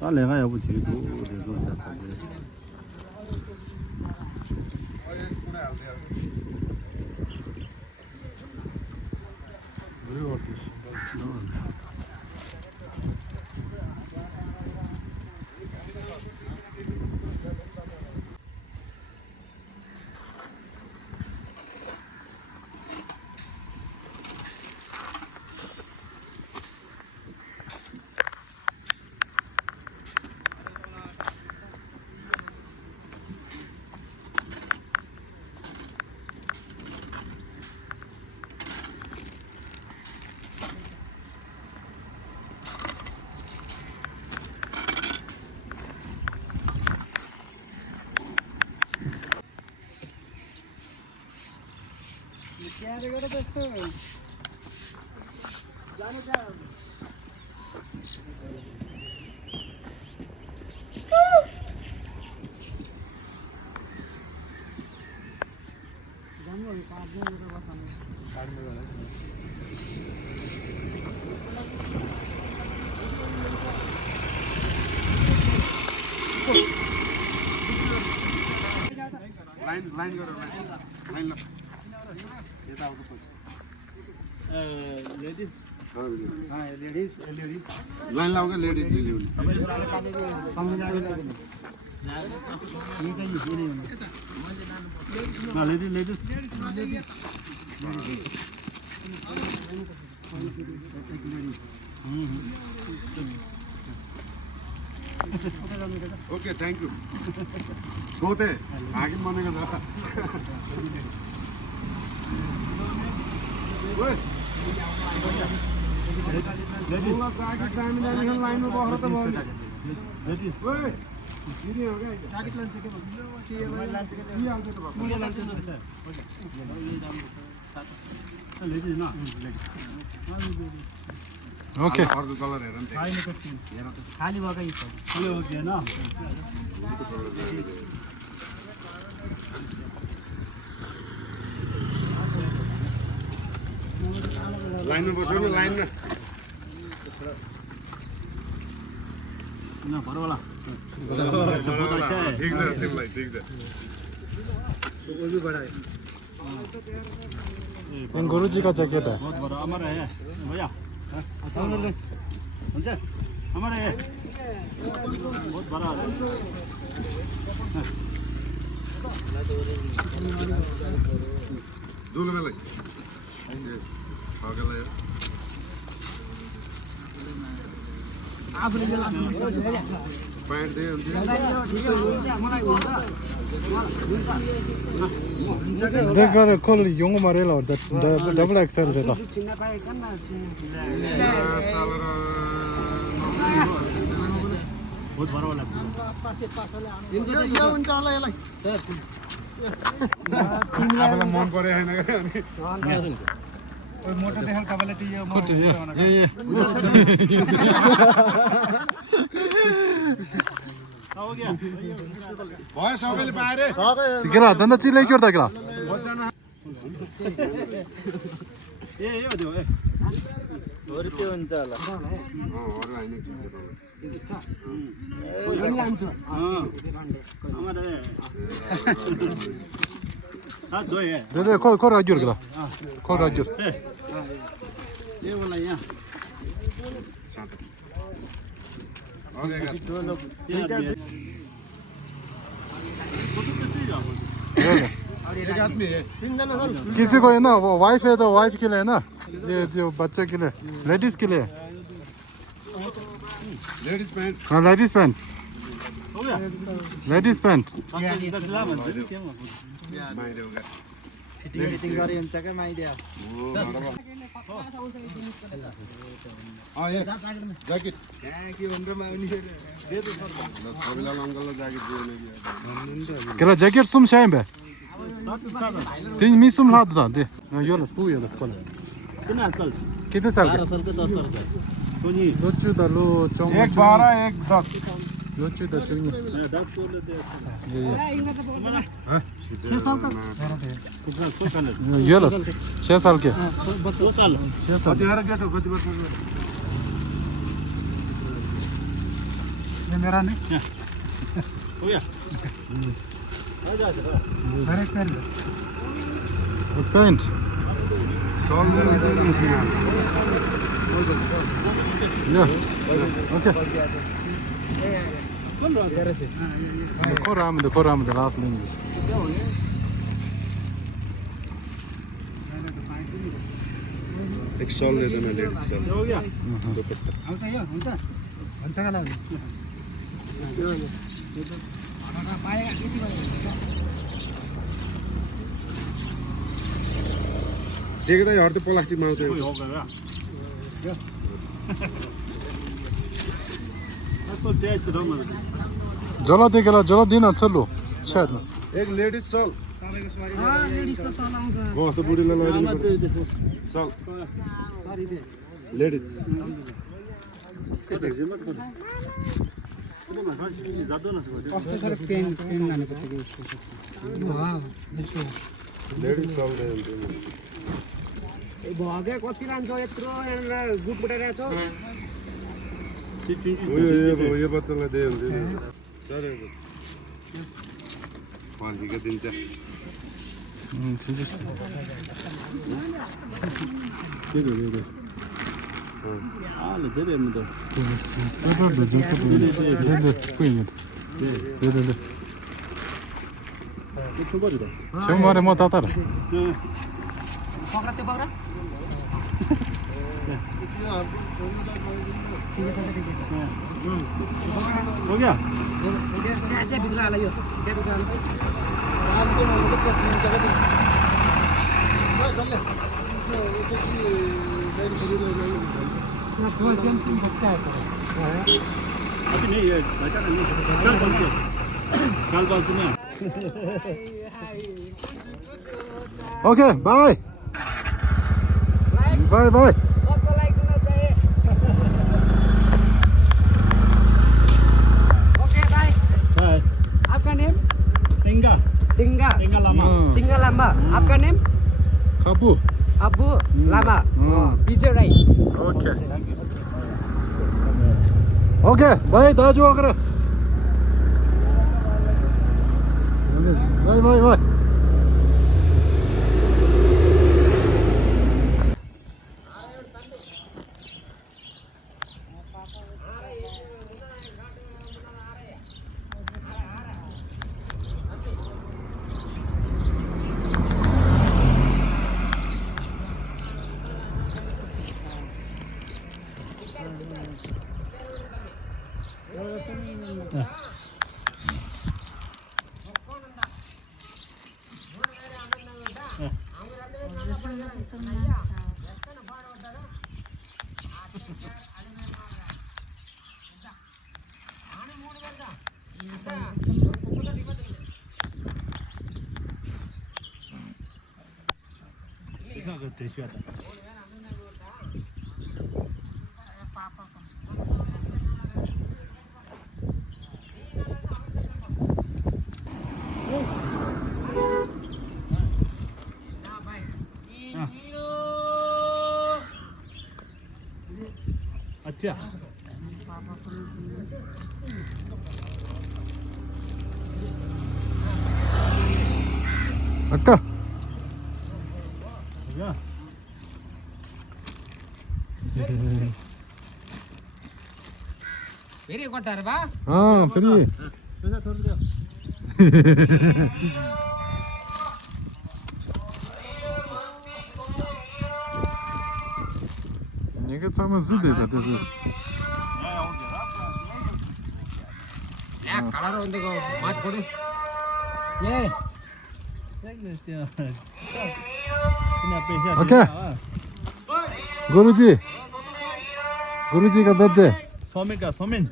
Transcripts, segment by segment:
लेगा या पूछिए तो दे दो क्या रे करे दोस्तों जाने जा जानो ये काट दो मेरे पास में काट में वाला लाइन करो लाइन लो ये था उसको लेडीज हां लेडीज लाइन लाओगे लेडीज ले लो सामने जाके लगे ये का ये नहीं ना लेडीज ओके थैंक यू सोते आगे माने का था ओए लेडीज आगे टाइम नहीं लाइन में बहुत बोल लेडीज ओए ये नहीं हो गया जाके लंच के बोल कि ये लंच के ये आगे तो मुझे लंच दो लेडीज ना ओके और को कलर है रंते खाली को खाली भएकै छ खाली हो गया ना लाइन में बसो ना लाइन में ना बड़ा वाला ठीक है वो भी बड़ा है इन गुरुजी का जैकेट है बहुत बड़ा हमारा है भैया हमारा है बहुत बड़ा है दूर में ले पागल है आफूले यो लाग्नु पैंट दे ठीक है हुन्छ मलाई हुन्छ देख कर खोल योंग मारे लो डबल एक्सेल दे तो छिन्न पाए कन्न बहुत बड़ा वाला यो हुन्छ होला यसलाई आपला मन करे हैन ओइ मोटो देखाल तपाईले त्यो यो कुछ ये हो गया भयो सबैले पाए रे केला धन्दा चिले क्यों था केला ए यो दियो ए अरु त्यो हुन्छ होला अरु हैन ठिक छ हमारा है हां दो है दे खोल राजूर केला खोल राजूर ये वाला यहाँ एक आदमी है किसी को है ना वो वाइफ है तो वाइफ के लिए है ना ये जो बच्चे के लिए लेडीज के लिए लेडीज पैंट हाँ लेडीज पैंट हो गया लेडीज पैंट माइरे होगा फिटिङ गरे हुन्छ के माइदिया हां ये जैकेट के भनेर माउनी दे दो सर सबैलाई अंकललाई ज्याकेट दियो नि केला जैकेट सुम शाइम बे तीन मी सुम हाथ दा दे यो लस पू यो लस कोला कितने साल के 12 साल के 10 साल के सोनी लोचू दा लो चोंग एक 12 एक 10 लोचू दा चोंग ये 6 साल का ये लस 6 साल के 2 साल 6 साल कति हर केटो कति वर्ष ये मेरा नहीं हो गया आ जा अरे कर लो पेंट सॉल दे दे मशीन या ओके कौन रहा इधर से देखो राम दे लास्ट लैंग्वेज एक सॉल दे देना लेडीज सॉल हो गया आउँछ यो हुन्छ भन्छ का लाग्यो पाएगा त्यति भयो देख्दै हट्दै प्लास्टिकमा आउँछ कोई हो गया तो टेस्ट दो मतलब जला देखेला जला दिन अच्छा लो शायद एक लेडीज सॉल लेडिजको सल आउँछ हो त बुढीलाई लगाइदिनु मत पर्छ देखो सॉल सरी दे लेडीज देखिए मत करो तो ना खास ज्यादा ना सको कस्तो साह्रो पेन पेन लाने पत्तो उसको यसो लेडीज सॉल दे भगे कति लान्छ यत्रो गुट बुटाइरहेको छ यो बच्चालाई दे हुन्छ नि सर पानीको दिन्छ ठीक है के दे दे हां ले दे मतलब सर दे जो दे कोई नहीं दे तो बज दो छेउ मारे म तातर पक्रा त्यो पक्रा ठिक छ हो गया त्यहाँ भित्र हाल यो त्यहाँ भित्र हाल अभी नहीं ये बचा नहीं चल बोलते कल बोलते ना ओके बाय बाय बाय सबको लाइक हुन चाहिए ओके बाय हाय आपका नेम टिंगा टिंगा टिंगा लामा टिंगा लामा आपका नेम खाबु अब्बू लामा विजय राई ओके ओके बाय दाजु अगर बाय बाय बाय ऐसा करते हैं शायद अच्छा अट्टा या फेरि गट्टाहरु बा हाँ फ्री पैसा छोड़ दो Niekad same zudy za to jest. ल्या कलर हुँदैको माथ फोड्यो ए Okay. गुरुजी गुरुजी का बर्थडे सोमिन का सोमिन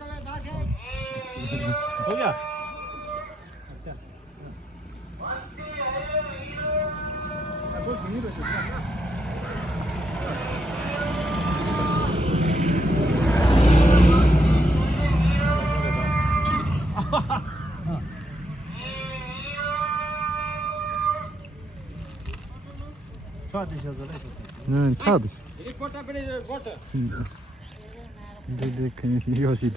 हो गया Nie, czadys. गोटा पनि गोटा Dede kıyısı yoşid.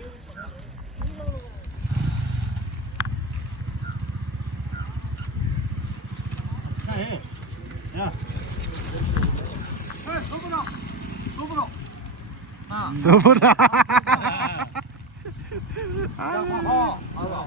해. 야. 서브라. 어, 알아.